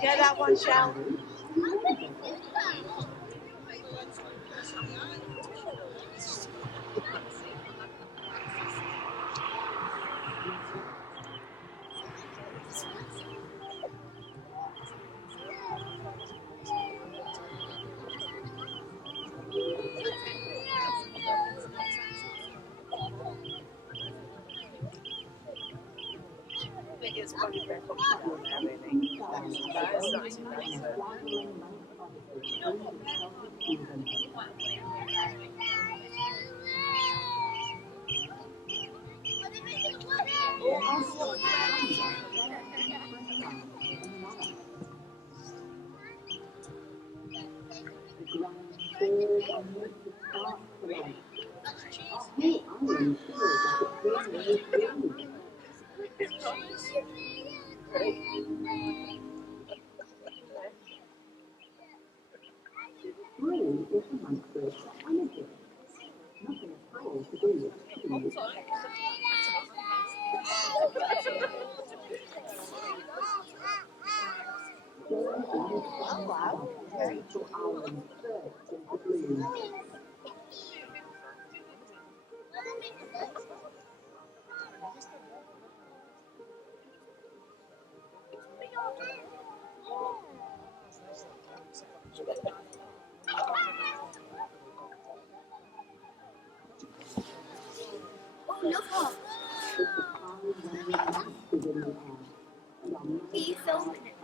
Yeah, that one, Shell. I think it's probably better down there, really. But it's not too bad. Are you filming it?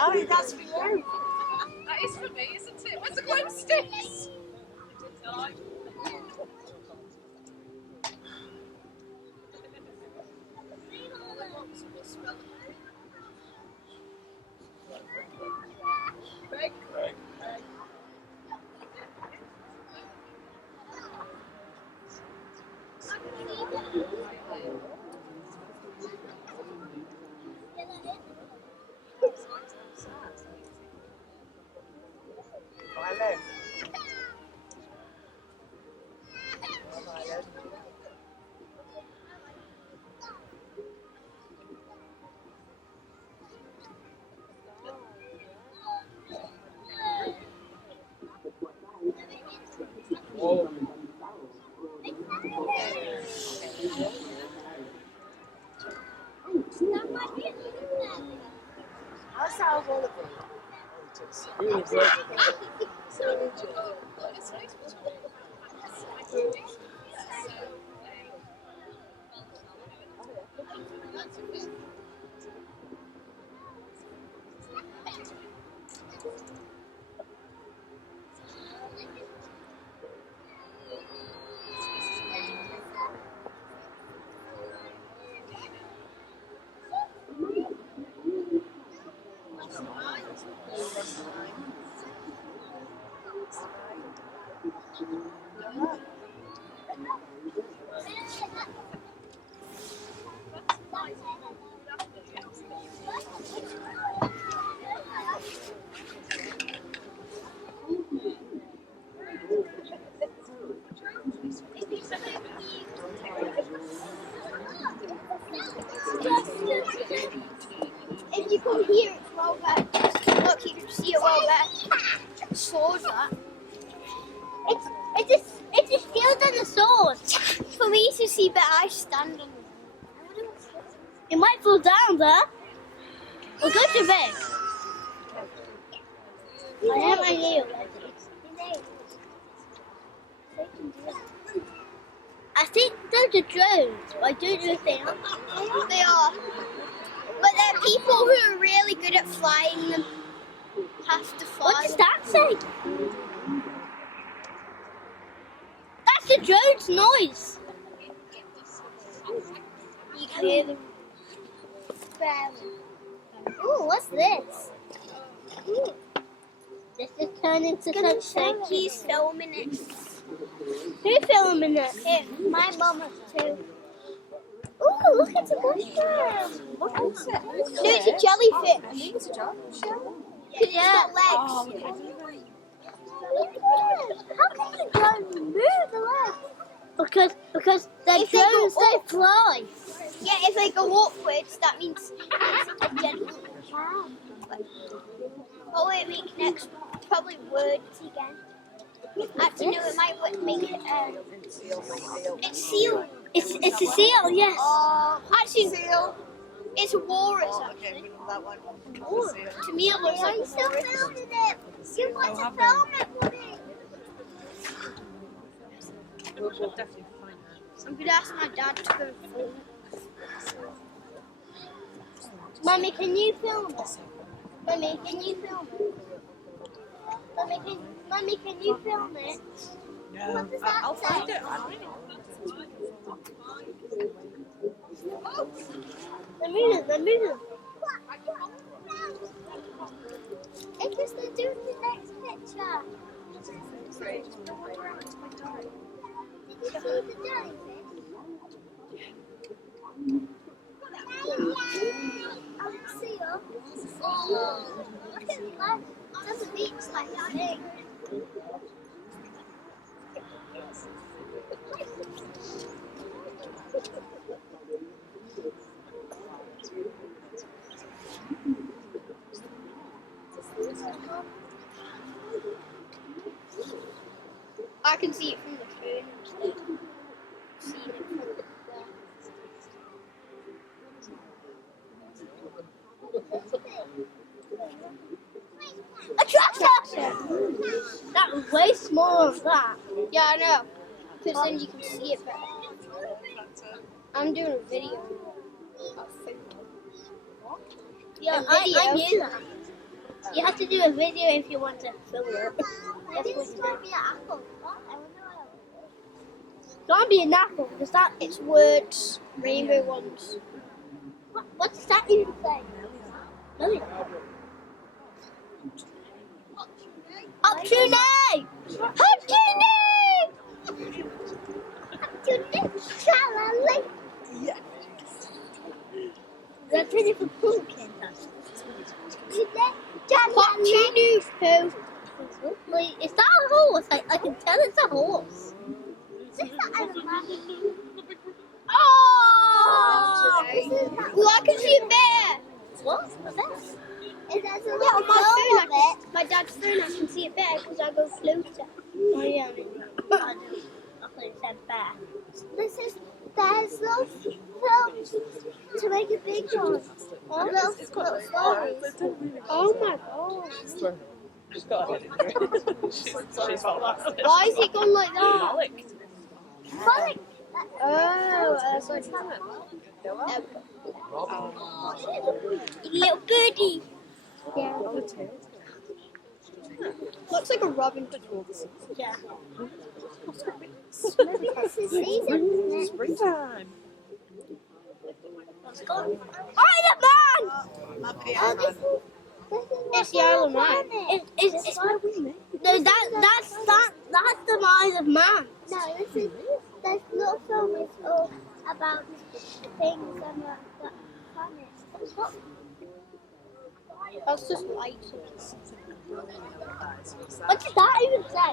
Oh, that's for you. That is for me, isn't it? Where's the glow sticks? Violet. How's that all of it? from easy to see, but I stand on it. It might fall down there. We'll go to bed. I have my nail. I think those are drones, but I don't know if they are. They are. But they're people who are really good at flying them. Have to fly. What does that say? That's the drone's noise. You can hear them. Ooh, what's this? Ooh. This is turning into something. He's filming it. Who's filming it? Him. My mum is too. Ooh, look at the mushroom. What is it? No, it's a jellyfish. I think it's a jellyfish. Because it's got legs. Oh, okay. How can the drone move the legs? Because the If they go drones don't up. fly. Yeah, if they go upwards, that means it's a jellyfish. Oh wait, we can probably words again. Actually, no, it might make it. It's seal. It's a seal, yes. Actually, seal. It's a walrus. Okay, Actually. that one. To me, it looks like a still walrus. filming it. You want to film it, Woody? We'll definitely find that. I'm gonna ask my dad to go film it. Mummy, can you film it? Mummy, can you film it? Mummy, can you film it? What does that I'll say? find it. I'll find it. They're moving. It's just they're doing the next picture. Did you see the jellyfish? Oh, the seal. Oh, look at that. It doesn't reach like that big. I can see it from the phone. Seen it from there. A tractor! That was way smaller than that. Yeah, I know. Because then you can see it better. I'm doing a video of food. Yeah, A I video. knew that. You have to do a video if you want to film it. This might be an apple. What? I wonder what Don't be an apple. Does that? It's words, rainbow ones. What does that even say? Really? Up to name! Up to name! That's really for cool kids. What you do, Pooh? Wait, is that a horse? I can tell it's a horse. Oh! Well, I can see a bear. What? What's that? Yeah, on my phone, my dad's phone, I can see a bear because I go closer. Oh yeah, I thought it said bear. There's little films to make a big one. Little stories. Oh my god. She's got a head in here. She's got Why is it gone like that? Malik. Oh, that's like Little birdie. yeah. Looks like a robin. Yeah. Maybe this is season. Springtime. Spider-Man! It's the Isle of Man. It's no, that's the Isle of Man. No, there's little films all about things on the planet. That's just light. What does that even say?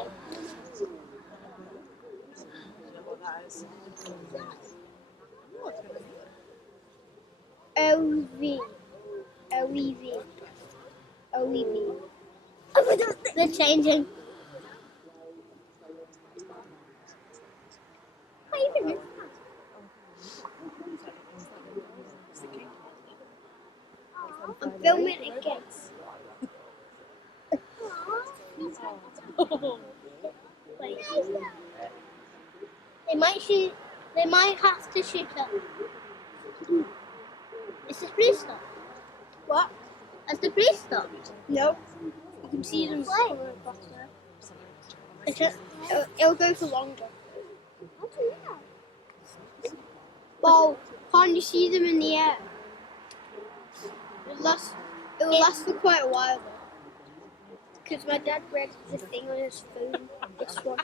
O-V. O-E-V. O-E-V. They're changing. What even is that? They might shoot. They might have to shoot up. Is the police stop? What? Has the police stopped? No. You can see them. Why? It'll go for longer. How do you know? Well, can't you see them in the air? It will last for quite a while though. Because my dad read the thing on his phone. This one.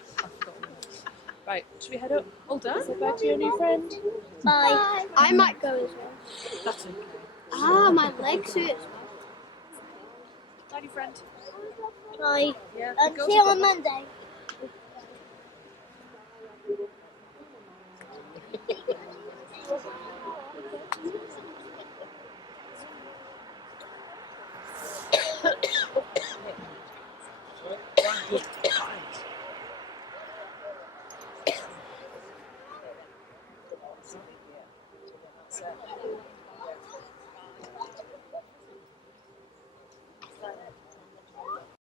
Right, should we head up? All done? Say bye to your new friend. Bye. I might go as well. That's okay. My legs hurt. Bye, new friend. Bye. Yeah. See you on Monday.